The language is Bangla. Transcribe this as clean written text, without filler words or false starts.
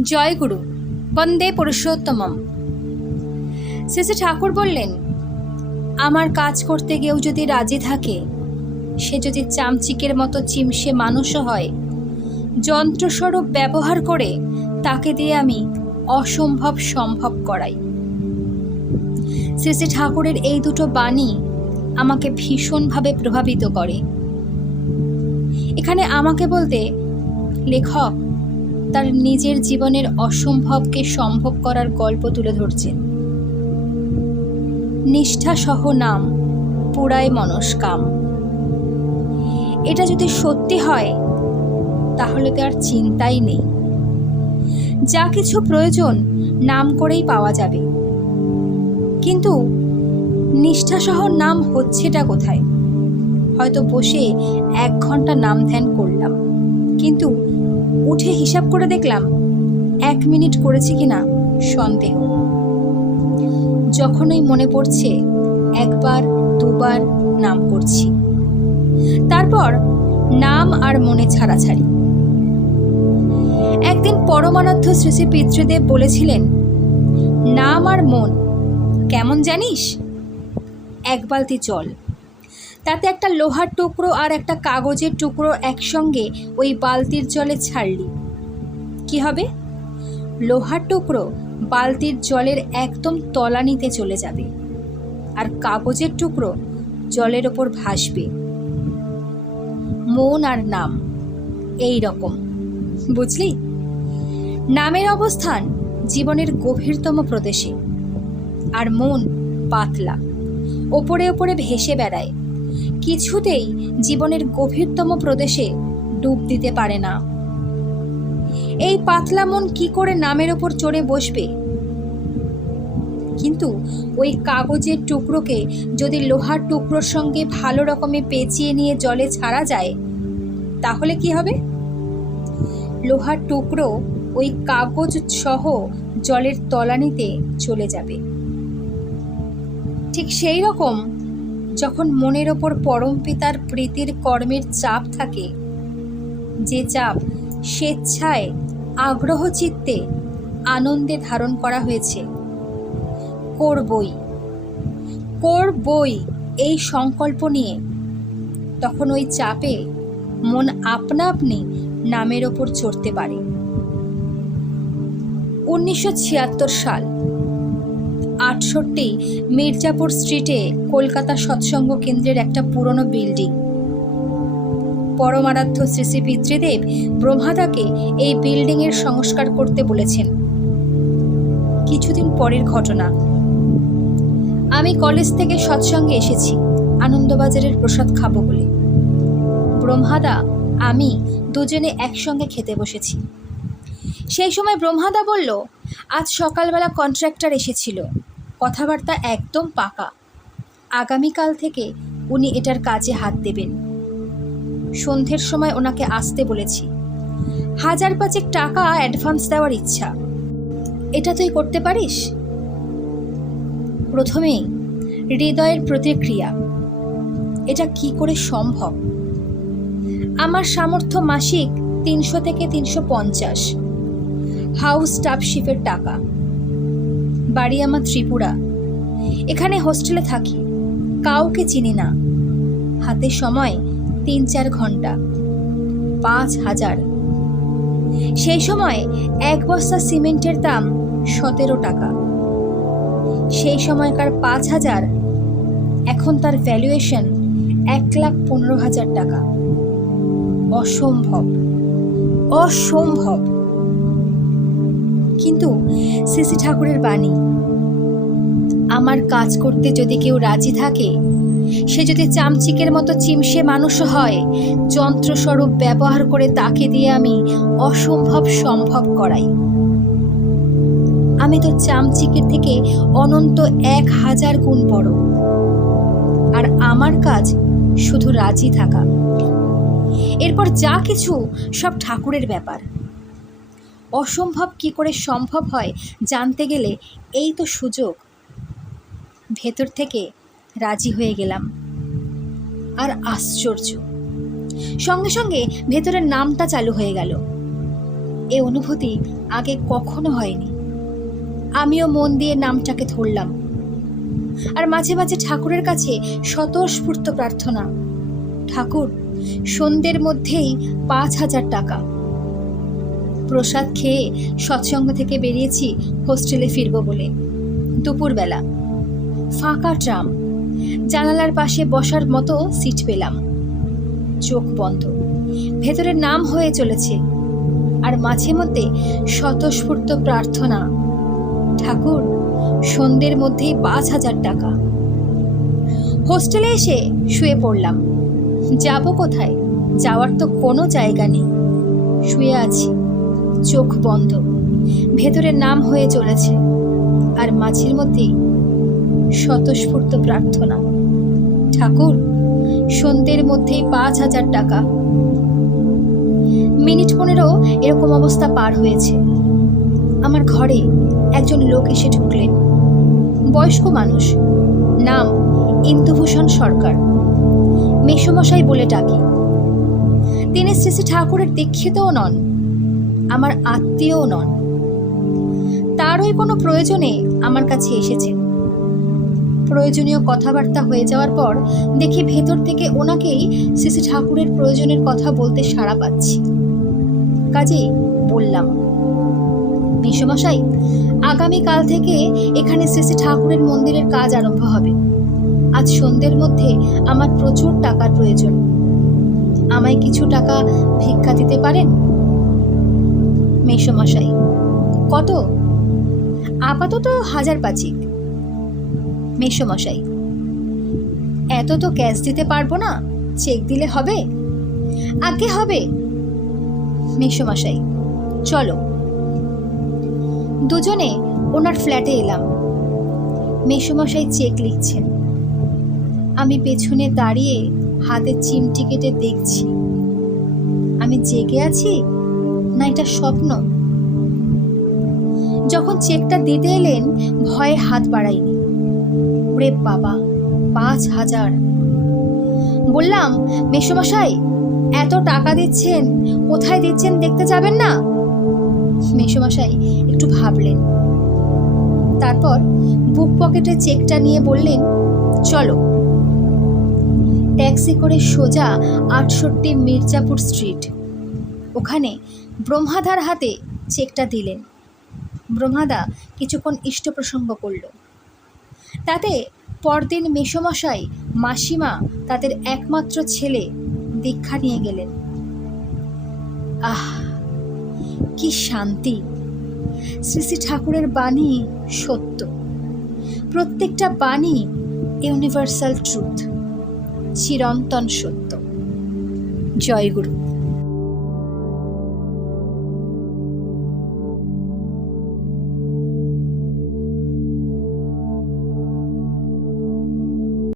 জয় গুরু, বন্দে পুরুষোত্তমম। শ্রী ঠাকুর বললেন, আমার কাজ করতে গিয়েও যদি রাজি থাকে, সে যদি চামচিকের মতো চিমসে মানুষও হয়, যন্ত্রস্বরূপ ব্যবহার করে তাকে দিয়ে আমি অসম্ভব সম্ভব করাই। শ্রী ঠাকুরের এই দুটো বাণী আমাকে ভীষণভাবে প্রভাবিত করে। এখানে আমাকে বলতে লেখক তার নিজের জীবনের অসম্ভবকে সম্ভব করার গল্প তুলে ধরছেন। নিষ্ঠা সহ নাম পুরায় মনস্কাম। এটা যদি সত্যি হয় তাহলে তো আর চিন্তাই নেই, যা কিছু প্রয়োজন নাম করেই পাওয়া যাবে। কিন্তু নিষ্ঠা সহ নাম হচ্ছেটা কোথায়? হয়তো বসে 1 ঘন্টা নাম ধ্যান করলাম, কিন্তু উঠে হিসাব করে দেখলাম 1 মিনিট করেছি কিনা সন্দেহ। যখনই মনে পড়ছে 1 বার 2 বার নাম করছি, তারপর নাম আর মনে ছাড়াছাড়ি। একদিন পরমারাধ্য শ্রী শ্রী পিতৃদেব বলেছিলেন, নাম আর মন কেমন জানিস? 1 বালতি জল, তাতে একটা লোহার টুকরো আর একটা কাগজের টুকরো একসঙ্গে ওই বালতির জলে ছাড়লি, কি হবে? লোহার টুকরো বালতির জলের একদম তলানিতে চলে যাবে, আর কাগজের টুকরো জলের ওপর ভাসবে। মন আর নাম এই রকম, বুঝলি? নামের অবস্থান জীবনের গভীরতম প্রদেশে, আর মন পাতলা, ওপরে ওপরে ভেসে বেড়ায়, কিছুতেই জীবনের গভীরতম প্রদেশে ডুব দিতে পারে না। এই পাতলা মন কি করে নামের ওপর চড়ে বসবে? কিন্তু ওই কাগজের টুকরোকে যদি লোহার টুকরোর সঙ্গে ভালো রকমে পেঁচিয়ে নিয়ে জলে ছাড়া যায়, তাহলে কি হবে? লোহার টুকরো ওই কাগজ সহ জলের তলানিতে চলে যাবে। ঠিক সেই রকম যখন মনের ওপর পরমপিতার প্রীতির কর্মের চাপ থাকে, যে চাপ স্বেচ্ছায় আগ্রহ চিত্তে আনন্দে ধারণ করা হয়েছে, করবই এই সংকল্প নিয়ে, তখন ওই চাপে মন আপনা আপনি নামের ওপর চড়তে পারে। 1976 সাল, 68 মির্জাপুর স্ট্রিটে কলকাতা সৎসঙ্গ কেন্দ্রের একটা পুরনো বিল্ডিং। পরমারাধ্য শ্রী শ্রী পিতৃদেব ব্রহ্মাদাকে এই বিল্ডিংয়ের সংস্কার করতে বলেছেন। কিছুদিন পরের ঘটনা, আমি কলেজ থেকে সৎসঙ্গে এসেছি আনন্দবাজারের প্রসাদ খাবো বলে। ব্রহ্মাদা আমি দুজনে একসঙ্গে খেতে বসেছি। সেই সময় ব্রহ্মাদা বলল, আজ সকালবেলা কন্ট্রাক্টর এসেছিল, কথাবার্তা একদম পাকা, আগামীকাল থেকে উনি এটার কাজে হাত দেবেন। সন্ধ্যের সময় ওনাকে আসতে বলেছি। 1000-5 টাকা অ্যাডভান্স দেওয়ার ইচ্ছা, এটা তুই করতে পারিস? প্রথমেই হৃদয়ের প্রতিক্রিয়া, এটা কি করে সম্ভব? আমার সামর্থ্য মাসিক 300 থেকে 350, হাউস স্টাফশিপের টাকা। বাড়ি আমার ত্রিপুরা, এখানে হোস্টেলে থাকি, কাউকে চিনি না। হাতে সময় 3-4 ঘন্টা, 5000। সেই সময় 1 বস্তা সিমেন্টের দাম 17 টাকা। সেই সময়কার 5000, এখন তার ভ্যালুয়েশন 1,15,000 টাকা। অসম্ভব। কিন্তু শ্রী শ্রী ঠাকুরের বাণী, আমার কাজ করতে যদি কেউ রাজি থাকে, সে যদি চামচিকের মতো চিমসে মানুষও হয়, যন্ত্রস্বরূপ ব্যবহার করে তাকে দিয়ে আমি অসম্ভব সম্ভব করাই। আমি তো চামচিকের থেকে অনন্ত 1000 গুণ বড়, আর আমার কাজ শুধু রাজি থাকা। এরপর যা কিছু সব ঠাকুরের ব্যাপার। অসম্ভব কি করে সম্ভব হয় জানতে গেলে এই তো সুযোগ। ভেতর থেকে রাজি হয়ে গেলাম। আর আশ্চর্য, সঙ্গে সঙ্গে ভেতরের নামটা চালু হয়ে গেল। এ অনুভূতি আগে কখনো হয়নি। আমিও মন দিয়ে নামটাকে ধরলাম, আর মাঝে মাঝে ঠাকুরের কাছে স্বতঃস্ফূর্ত প্রার্থনা, ঠাকুর সন্ধ্যের মধ্যেই 5,000 টাকা। প্রসাদ খেয়ে সৎসঙ্গ থেকে বেরিয়েছি হোস্টেলে ফিরব বলে। দুপুরবেলা ফাঁকা ট্রাম, জানালার পাশে বসার মতো সিট পেলাম। চোখ বন্ধ, ভেতরের নাম হয়ে চলেছে, আর মাঝে মধ্যে স্বতঃস্ফূর্ত প্রার্থনা, ঠাকুর সন্ধ্যের মধ্যেই 5,000 টাকা। হোস্টেলে এসে শুয়ে পড়লাম। যাব কোথায়? যাওয়ার তো কোনো জায়গা নেই। শুয়ে আছি, চোখ বন্ধ, ভেতরের নাম হয়ে চলেছে, আর মাঝের মধ্যেই স্বতঃস্ফূর্ত প্রার্থনা, ঠাকুর সন্ধ্যের মধ্যেই 5,000 টাকা। মিনিট 15 এরকম অবস্থা পার হয়েছে। আমার ঘরে একজন লোক এসে ঢুকলেন। বয়স্ক মানুষ, নাম ইন্দুভূষণ সরকার। মেসোমশাই বলে ডাকি। তিনি শ্রী শ্রী ঠাকুরের দীক্ষিতও নন, আমার আত্মীয়ও নন। তারই কোনো প্রয়োজনে আমার কাছে এসেছেন। প্রয়োজনীয় কথাবার্তা হয়ে যাওয়ার পর দেখি ভেতর থেকে ওনাকেই শ্রী শ্রী ঠাকুরের প্রয়োজনের কথা বলতে সাড়া পাচ্ছি। কাজেই বললাম, মেসোমশাই, আগামীকাল থেকে এখানে শ্রী শ্রী ঠাকুরের মন্দিরের কাজ আরম্ভ হবে। আজ সন্ধ্যের মধ্যে আমার প্রচুর টাকার প্রয়োজন। আমায় কিছু টাকা ভিক্ষা দিতে পারেন? মেসোমশাই, কত? আপাতত 1,000 মেসোমশাই, এত তো ক্যাশ দিতে পারবো না, চেক দিলে হবে? আগে হবে। মেসোমশাই, চলো। দুজনে ওনার ফ্ল্যাটে এলাম। মেসোমশাই চেক লিখছেন। আমি পেছনে দাঁড়িয়ে হাতে চিমটি কেটে দেখছি, আমি জেগে আছি না এটা স্বপ্ন। যখন চেকটা দিতে এলেন ভয়ে হাত বাড়াইনি। ওরে বাবা, 5,000! বললাম, মেসোমশাই এত টাকা দিচ্ছেন, কোথায় দিচ্ছেন দেখতে যাবেন না? মেসোমশাই একটু ভাবলেন, তারপর বুক পকেটে চেকটা নিয়ে বললেন, চলো। ট্যাক্সি করে সোজা 68 মির্জাপুর স্ট্রিট। ওখানে ব্রহ্মাদার হাতে চেকটা দিলেন। ব্রহ্মাদা কিছুক্ষণ ইষ্টপ্রসঙ্গ করল। তাতে পরদিন মেসোমশাই, মাসিমা, তাদের একমাত্র ছেলে দীক্ষা নিয়ে গেলেন। আহ, কি শান্তি! শ্রী শ্রী ঠাকুরের বাণী সত্য, প্রত্যেকটা বাণী ইউনিভার্সাল ট্রুথ, চিরন্তন সত্য। জয় গুরু।